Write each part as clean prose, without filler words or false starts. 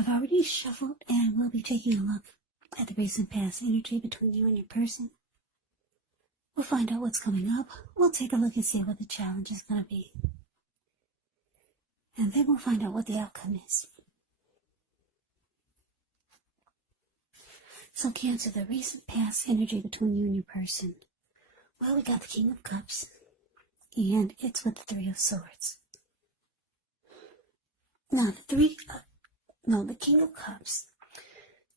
I've already shuffled and we'll be taking a look at the recent past energy between you and your person. We'll find out what's coming up. We'll take a look and see what the challenge is going to be. And then we'll find out what the outcome is. So Cancer, the recent past energy between you and your person. Well, we got the King of Cups. And it's with the Three of Swords. Now, the King of Cups,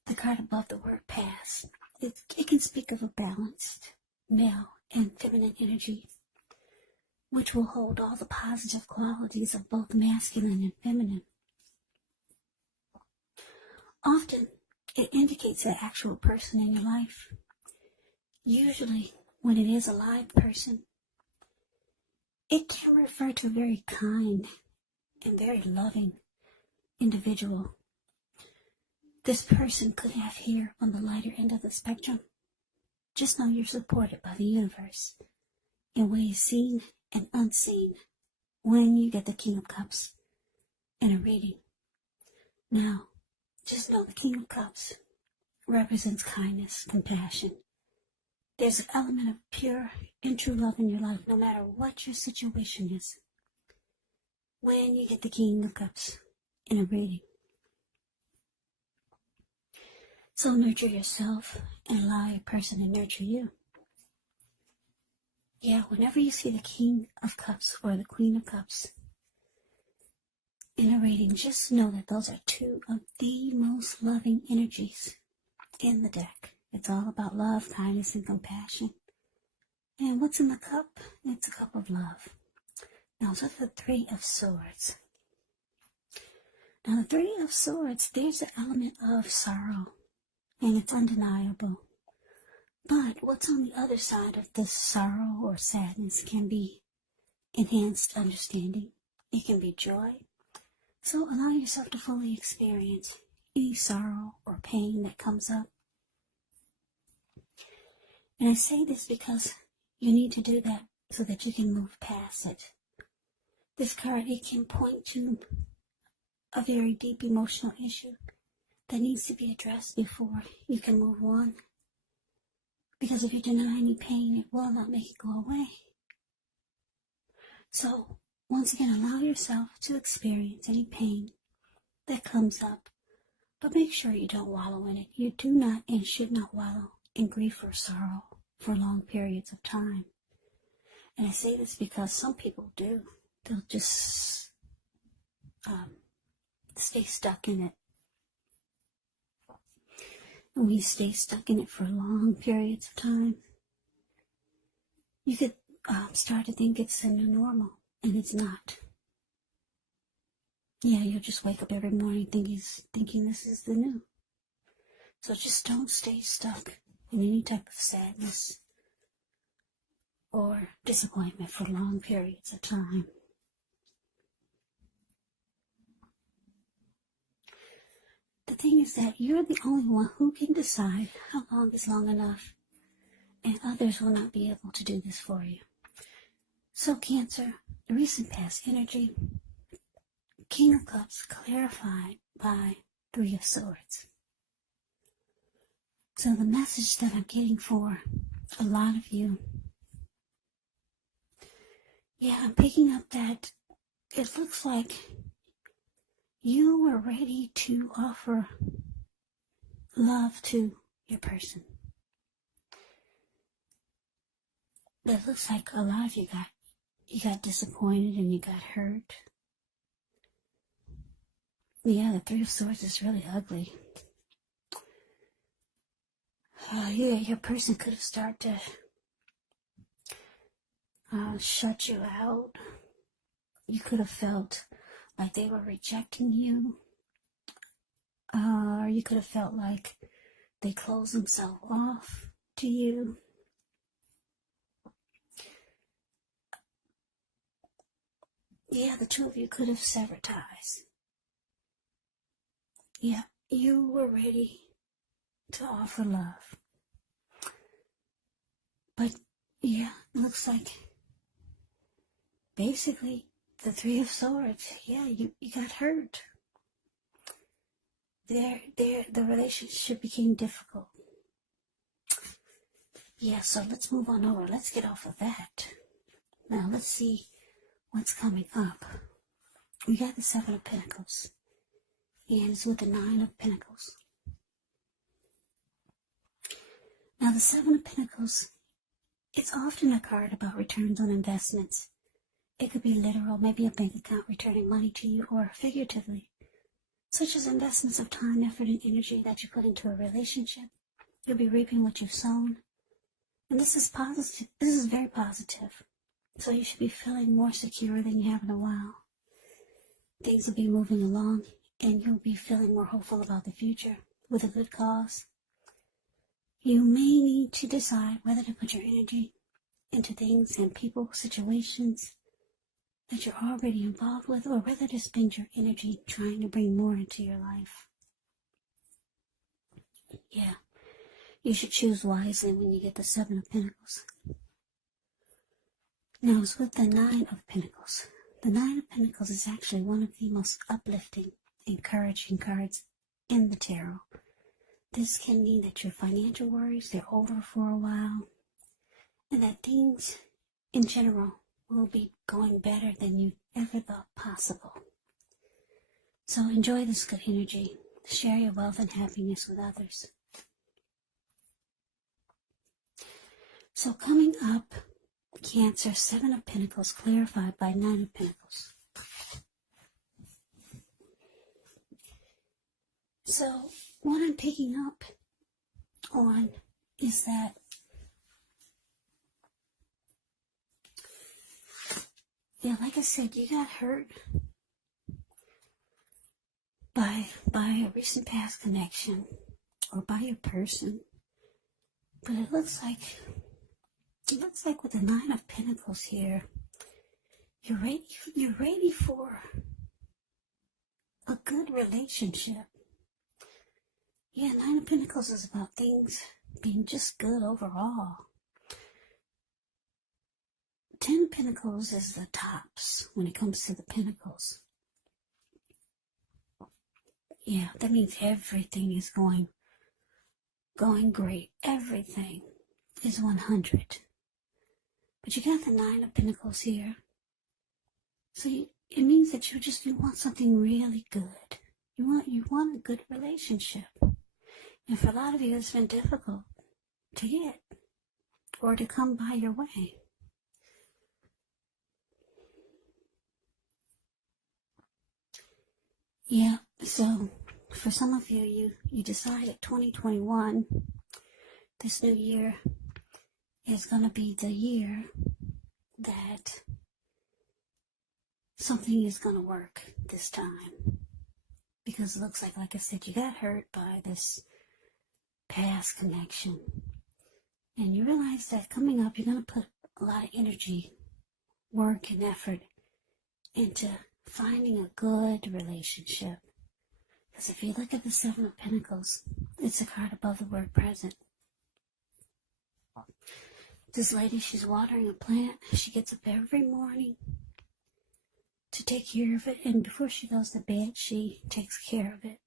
the card above the word past, it can speak of a balanced male and feminine energy, which will hold all the positive qualities of both masculine and feminine. Often, it indicates the actual person in your life. Usually, when it is a live person, it can refer to a very kind and very loving individual. This person could have here on the lighter end of the spectrum. Just know you're supported by the universe in ways seen and unseen when you get the King of Cups in a reading. Now, just know the King of Cups represents kindness, compassion. There's an element of pure and true love in your life, no matter what your situation is, when you get the King of Cups in a reading. So nurture yourself and allow your person to nurture you. Yeah, whenever you see the King of Cups or the Queen of Cups in a reading, just know that those are two of the most loving energies in the deck. It's all about love, kindness, and compassion. And what's in the cup? It's a cup of love. Now, it's with the Three of Swords. Now, the Three of Swords, there's an element of sorrow, and it's undeniable. But what's on the other side of this sorrow or sadness can be enhanced understanding. It can be joy. So allow yourself to fully experience any sorrow or pain that comes up. And I say this because you need to do that so that you can move past it. This card, it can point to a very deep emotional issue that needs to be addressed before you can move on. Because if you deny any pain, it will not make it go away. So, once again, allow yourself to experience any pain that comes up. But make sure you don't wallow in it. You do not and should not wallow in grief or sorrow for long periods of time. And I say this because some people do. They'll just stay stuck in it. And when you stay stuck in it for long periods of time, you could start to think it's the new normal, and it's not. Yeah, you'll just wake up every morning thinking this is the new. So just don't stay stuck in any type of sadness or disappointment for long periods of time. The thing is that you're the only one who can decide how long is long enough, and others will not be able to do this for you. So Cancer, the recent past energy, King of Cups clarified by Three of Swords. So the message that I'm getting for a lot of you, yeah, I'm picking up that it looks like you were ready to offer love to your person. It looks like a lot of you got disappointed and you got hurt. Yeah, the Three of Swords is really ugly. Your person could have started to shut you out. You could have felt like they were rejecting you. Or you could have felt like they closed themselves off to you. Yeah, the two of you could have severed ties. Yeah, you were ready to offer love. But, yeah, it looks like basically the Three of Swords, yeah, you got hurt. the relationship became difficult. Yeah, so let's move on over. Let's get off of that. Now let's see what's coming up. We got the Seven of Pentacles, and it's with the Nine of Pentacles. Now the Seven of Pentacles, it's often a card about returns on investments. It could be literal, maybe a bank account returning money to you, or figuratively, such as investments of time, effort, and energy that you put into a relationship. You'll be reaping what you've sown. And this is positive. This is very positive. So you should be feeling more secure than you have in a while. Things will be moving along, and you'll be feeling more hopeful about the future with a good cause. You may need to decide whether to put your energy into things and people, situations that you're already involved with, or whether to spend your energy trying to bring more into your life. Yeah, you should choose wisely when you get the Seven of Pentacles. Now it's with the Nine of Pentacles. The Nine of Pentacles is actually one of the most uplifting, encouraging cards in the tarot. This can mean that your financial worries, they're over for a while, and that things in general will be going better than you ever thought possible. So enjoy this good energy. Share your wealth and happiness with others. So coming up, Cancer, Seven of Pentacles clarified by Nine of Pentacles. So what I'm picking up on is that like I said, you got hurt by a recent past connection or by your person. But it looks like with the Nine of Pentacles here, you're ready for a good relationship. Yeah, Nine of Pentacles is about things being just good overall. 10 Pentacles is the tops when it comes to the Pentacles. Yeah, that means everything is going great. Everything is 100. But you got the Nine of Pentacles here. So it means that you want something really good. You want a good relationship. And for a lot of you, it's been difficult to get or to come by your way. Yeah, so for some of you, you decided 2021, this new year, is going to be the year that something is going to work this time. Because it looks like I said, you got hurt by this past connection. And you realize that coming up, you're going to put a lot of energy, work, and effort into finding a good relationship. Because if you look at the Seven of Pentacles, it's a card above the word present. This lady, she's watering a plant. She gets up every morning to take care of it. And before she goes to bed, she takes care of it.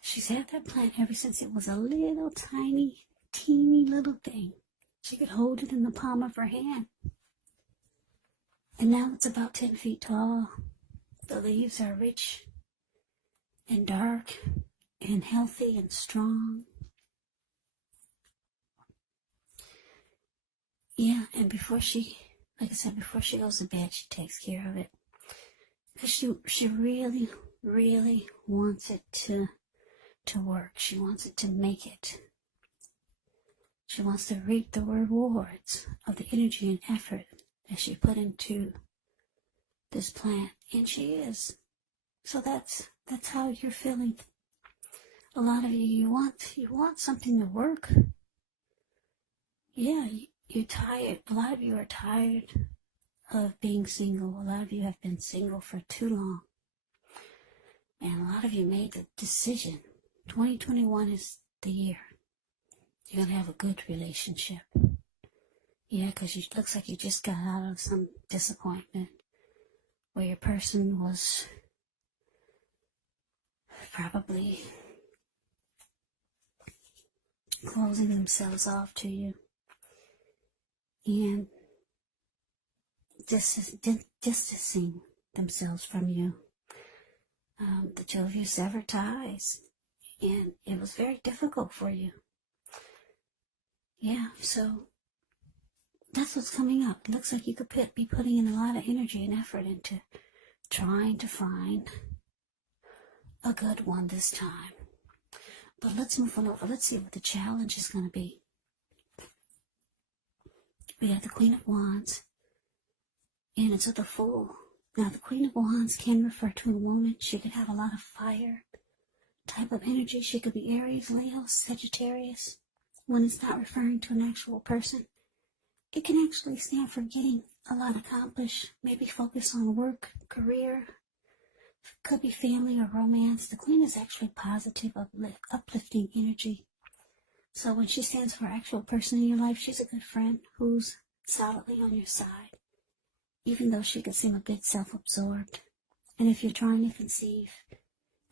She's had that plant ever since it was a little tiny, teeny little thing. She could hold it in the palm of her hand. And now it's about 10 feet tall. The leaves are rich and dark and healthy and strong. Yeah, and before she goes to bed, she takes care of it. Because she really, really wants it to work. She wants it to make it. She wants to reap the rewards of the energy and effort that she put into this plant. And she is. So that's how you're feeling. A lot of you want something to work. Yeah, you're tired. A lot of you are tired of being single. A lot of you have been single for too long. And a lot of you made the decision. 2021 is the year. You're going to have a good relationship. Yeah, because it looks like you just got out of some disappointment where your person was probably closing themselves off to you and distancing themselves from you. The two of you severed ties, and it was very difficult for you. Yeah, so that's what's coming up. It looks like you could be putting in a lot of energy and effort into trying to find a good one this time. But let's move on over. Let's see what the challenge is going to be. We have the Queen of Wands, and it's with the Fool. Now, the Queen of Wands can refer to a woman. She could have a lot of fire type of energy. She could be Aries, Leo, Sagittarius. When it's not referring to an actual person, it can actually stand for getting a lot accomplished. Maybe focus on work, career, could be family or romance. The Queen is actually positive, uplifting energy. So when she stands for an actual person in your life, she's a good friend who's solidly on your side, even though she could seem a bit self-absorbed. And if you're trying to conceive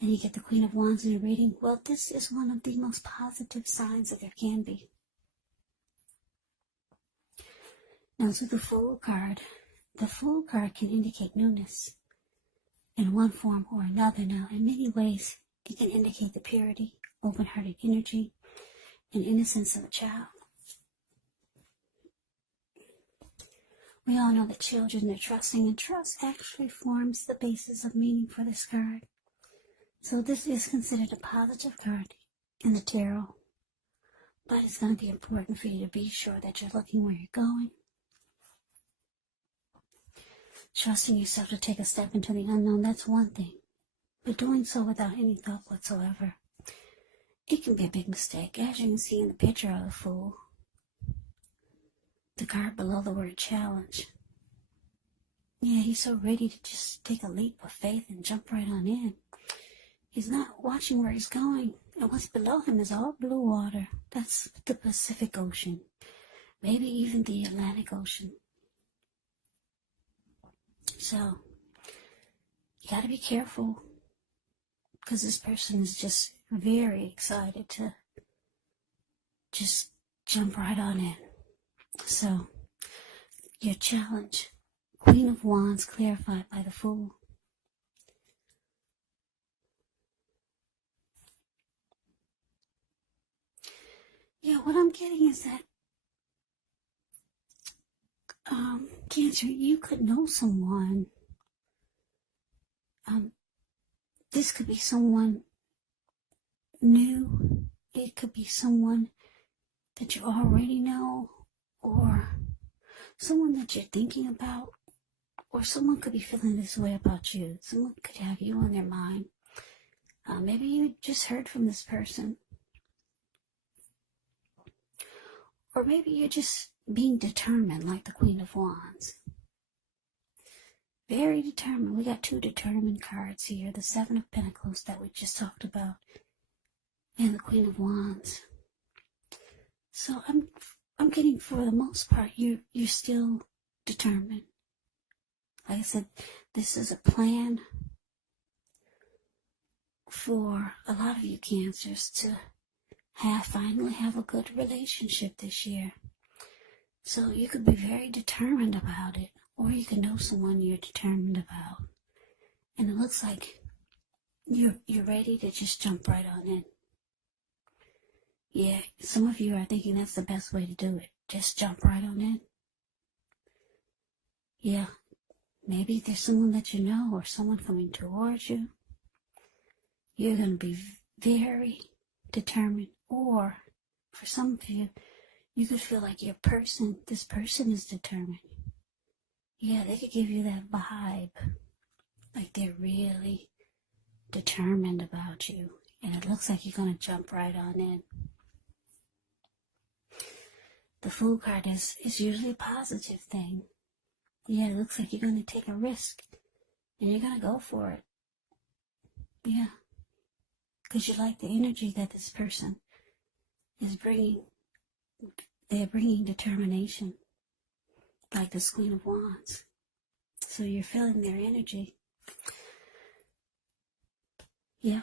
and you get the Queen of Wands in your reading, well, this is one of the most positive signs that there can be. Now to the Fool card. The Fool card can indicate newness in one form or another. Now, in many ways, it can indicate the purity, open-hearted energy, and innocence of a child. We all know that children are trusting, and trust actually forms the basis of meaning for this card. So this is considered a positive card in the tarot, but it's going to be important for you to be sure that you're looking where you're going, trusting yourself to take a step into the unknown. That's one thing, but doing so without any thought whatsoever, it can be a big mistake. As you can see in the picture of the Fool, the card below the word challenge. Yeah, he's so ready to just take a leap of faith and jump right on in. He's not watching where he's going, and what's below him is all blue water. That's the Pacific Ocean, maybe even the Atlantic Ocean. So, you got to be careful, because this person is just very excited to just jump right on in. So, your challenge, Queen of Wands clarified by the Fool. Yeah, what I'm getting is that, Cancer, you could know someone. This could be someone new. It could be someone that you already know, or someone that you're thinking about, or someone could be feeling this way about you. Someone could have you on their mind. Maybe you just heard from this person, or maybe you're just being determined, like the Queen of Wands. Very determined. We got two determined cards here. The Seven of Pentacles that we just talked about, and the Queen of Wands. So I'm getting, for the most part, you're still determined. Like I said, this is a plan for a lot of you Cancers to finally have a good relationship this year. So you could be very determined about it, or you could know someone you're determined about. And it looks like you're ready to just jump right on in. Yeah, some of you are thinking that's the best way to do it. Just jump right on in. Yeah, maybe there's someone that you know, or someone coming towards you. You're going to be very determined. Or, for some of you, you could feel like this person is determined. Yeah, they could give you that vibe, like they're really determined about you. And it looks like you're going to jump right on in. The Fool card is usually a positive thing. Yeah, it looks like you're going to take a risk, and you're going to go for it. Yeah, because you like the energy that this person is bringing. They're bringing determination, like this Queen of Wands. So you're feeling their energy. Yeah,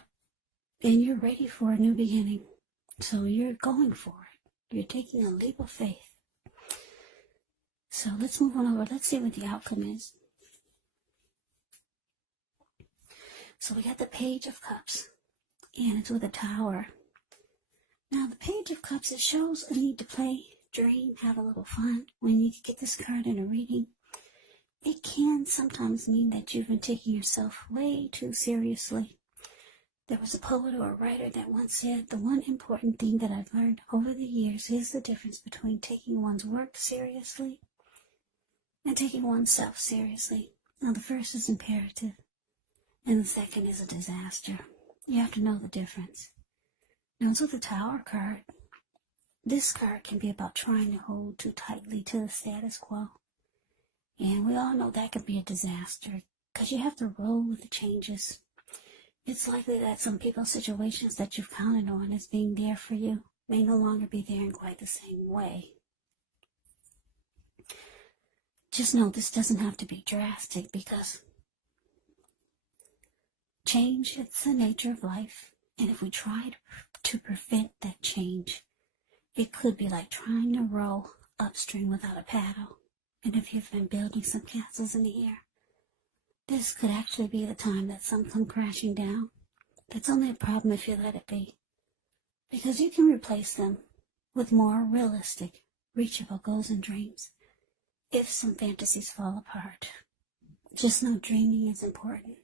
and you're ready for a new beginning. So you're going for it. You're taking a leap of faith. So let's move on over. Let's see what the outcome is. So we got the Page of Cups, and it's with a Tower. Now, the Page of Cups, it shows a need to play, dream, have a little fun. When you get this card in a reading, it can sometimes mean that you've been taking yourself way too seriously. There was a poet or a writer that once said, the one important thing that I've learned over the years is the difference between taking one's work seriously and taking oneself seriously. Now, the first is imperative, and the second is a disaster. You have to know the difference. Now, it's with the Tower card. This card can be about trying to hold too tightly to the status quo. And we all know that could be a disaster, because you have to roll with the changes. It's likely that some people's situations that you've counted on as being there for you may no longer be there in quite the same way. Just know this doesn't have to be drastic, because change, it's the nature of life. And if we try to prevent that change, it could be like trying to row upstream without a paddle. And if you've been building some castles in the air, this could actually be the time that some come crashing down. That's only a problem if you let it be, because you can replace them with more realistic, reachable goals and dreams if some fantasies fall apart. Just know dreaming is important,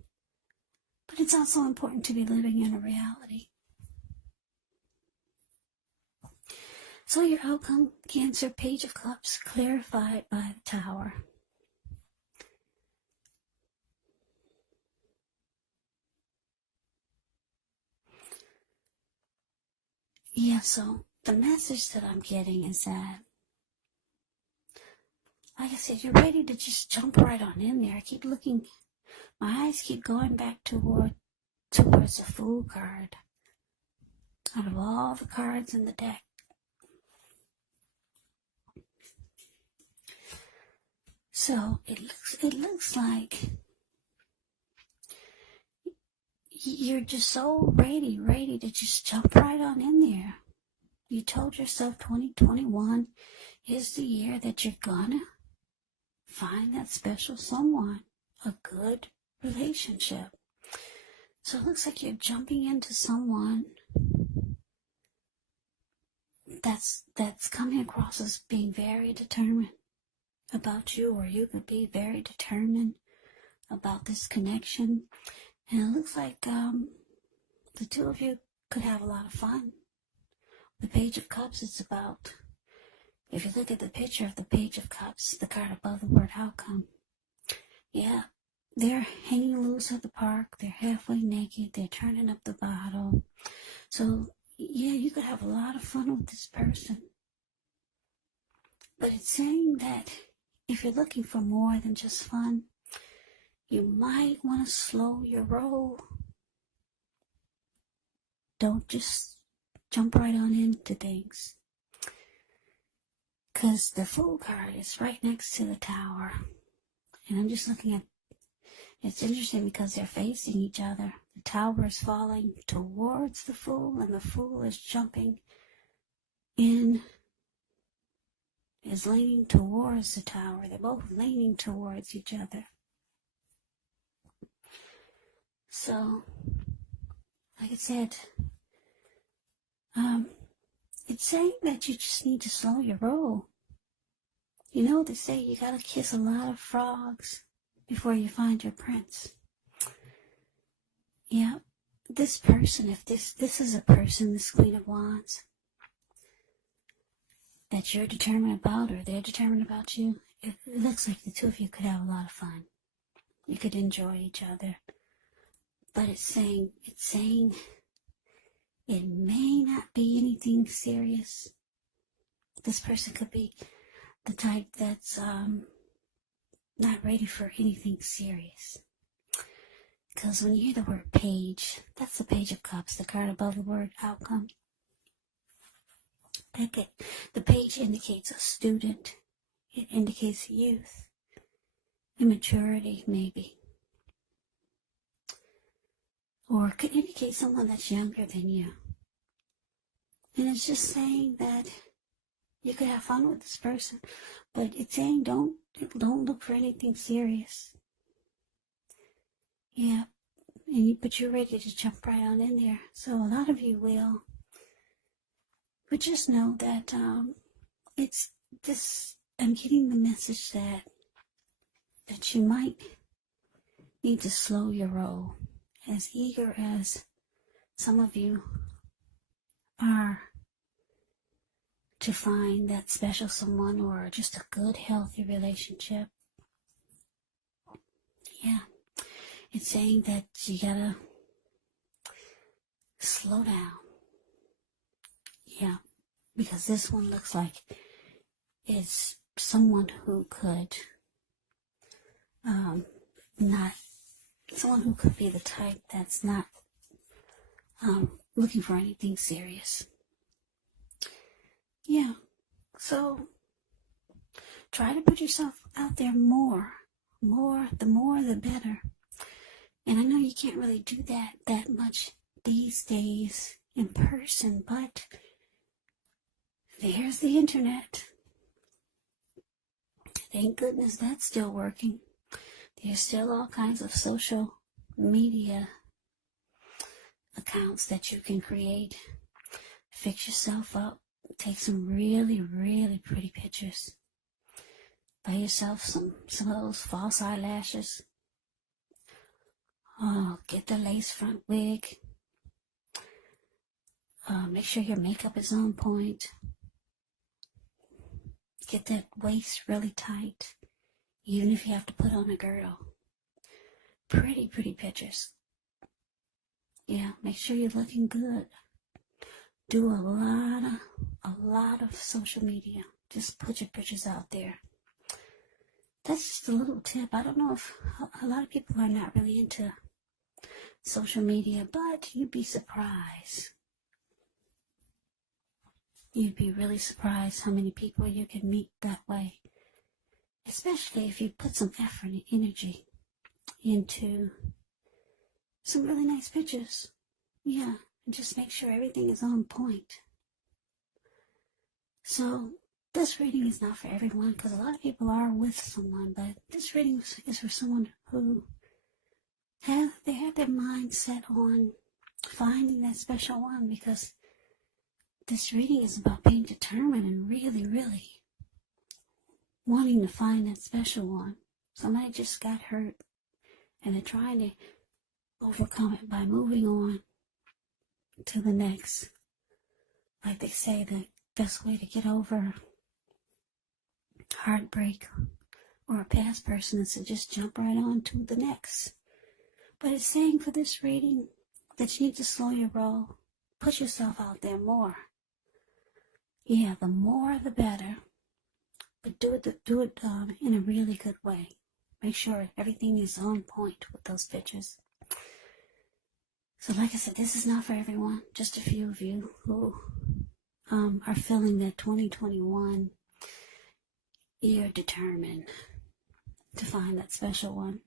but it's also important to be living in a reality. So your outcome, Cancer, Page of Cups, clarified by the Tower. Yeah, so the message that I'm getting is that, like I said, you're ready to just jump right on in there. I keep looking, my eyes keep going back towards the Fool card. Out of all the cards in the deck, so it looks like you're just so ready to just jump right on in there. You told yourself 2021 is the year that you're gonna find that special someone, a good relationship. So it looks like you're jumping into someone that's coming across as being very determined about you, or you could be very determined about this connection. And it looks like the two of you could have a lot of fun. The Page of Cups, it's about, if you look at the picture of the Page of Cups, the card above the word outcome, yeah, they're hanging loose at the park, they're halfway naked, they're turning up the bottle. So, yeah, you could have a lot of fun with this person. But it's saying that if you're looking for more than just fun, you might want to slow your roll. Don't just jump right on into things. Because the Fool card is right next to the Tower. And I'm just looking at, it's interesting because they're facing each other. The Tower is falling towards the Fool, and the Fool is jumping in, is leaning towards the Tower. They're both leaning towards each other. So, like I said, it's saying that you just need to slow your roll. You know, they say you gotta kiss a lot of frogs before you find your prince. Yeah, this person, if this is a person, this Queen of Wands, that you're determined about, or they're determined about you, it looks like the two of you could have a lot of fun. You could enjoy each other. But it's saying it may not be anything serious. This person could be the type that's not ready for anything serious. Because when you hear the word page, that's the Page of Cups, the card above the word outcome. The page indicates a student. It indicates youth, immaturity maybe. or it could indicate someone that's younger than you. And it's just saying that you could have fun with this person, but it's saying don't look for anything serious. Yeah, but you're ready to jump right on in there. So a lot of you will. But just know that it's this. I'm getting the message that you might need to slow your roll. As eager as some of you are to find that special someone or just a good, healthy relationship. Yeah, it's saying that you gotta slow down. Yeah, because this one looks like it's someone who could someone who could be the type that's not looking for anything serious. Yeah, so try to put yourself out there more, the more the better. And I know you can't really do that much these days in person, but there's the internet. Thank goodness that's still working. There's still all kinds of social media accounts that you can create. Fix yourself up. Take some really, really pretty pictures. Buy yourself some of those false eyelashes. Oh, get the lace front wig. Make sure your makeup is on point. Get that waist really tight, even if you have to put on a girdle. Pretty pictures. Yeah, make sure you're looking good. Do a lot of social media. Just put your pictures out there. That's just a little tip. I don't know if a lot of people are not really into social media, but you'd be surprised. You'd be really surprised how many people you can meet that way. Especially if you put some effort and energy into some really nice pictures. Yeah, and just make sure everything is on point. So this reading is not for everyone, because a lot of people are with someone, but this reading is for someone who have their mind set on finding that special one, because this reading is about being determined and really, really wanting to find that special one. Somebody just got hurt and they're trying to overcome it by moving on to the next. Like they say, the best way to get over heartbreak or a past person is to just jump right on to the next. But it's saying for this reading that you need to slow your roll. Put yourself out there more. Yeah, the more the better. But do it in a really good way. Make sure everything is on point with those pictures. So like I said, this is not for everyone. Just a few of you who are feeling that 2021, you're determined to find that special one.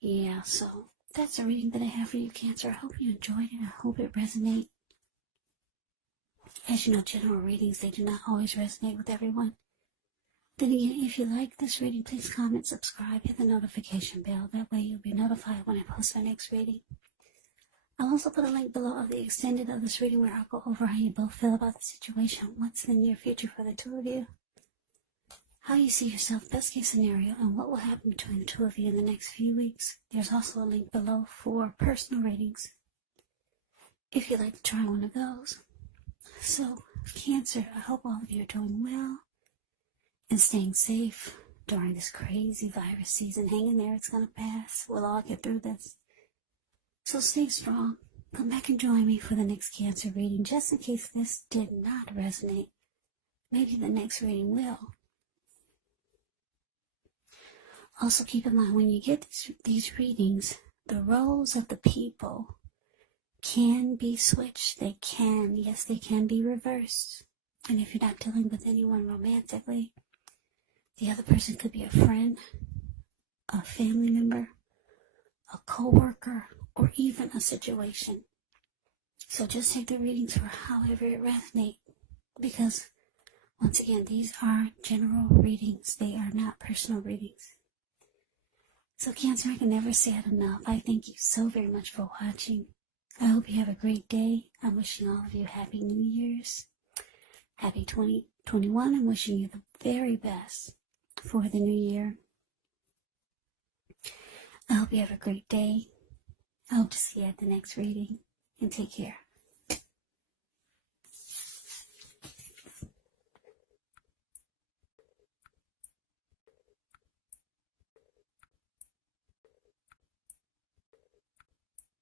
Yeah, so that's a reading that I have for you, Cancer. I hope you enjoyed it. I hope it resonates. As you know, general readings, they do not always resonate with everyone. Then again, if you like this reading, please comment, subscribe, hit the notification bell. That way you'll be notified when I post my next reading. I'll also put a link below of the extended of this reading where I'll go over how you both feel about the situation, what's in the near future for the two of you, how you see yourself, best case scenario, and what will happen between the two of you in the next few weeks. There's also a link below for personal readings, if you'd like to try one of those. So, Cancer, I hope all of you are doing well and staying safe during this crazy virus season. Hang in there, it's going to pass. We'll all get through this. So stay strong. Come back and join me for the next Cancer reading, just in case this did not resonate. Maybe the next reading will. Also keep in mind, when you get these readings, the roles of the people can be switched. They can be reversed. And if you're not dealing with anyone romantically, the other person could be a friend, a family member, a co-worker, or even a situation. So just take the readings for however it resonates, because once again, these are general readings. They are not personal readings. So Cancer, I can never say it enough. I thank you so very much for watching. I hope you have a great day. I'm wishing all of you Happy New Year's. Happy 2021. I'm wishing you the very best for the new year. I hope you have a great day. I hope to see you at the next reading. And take care.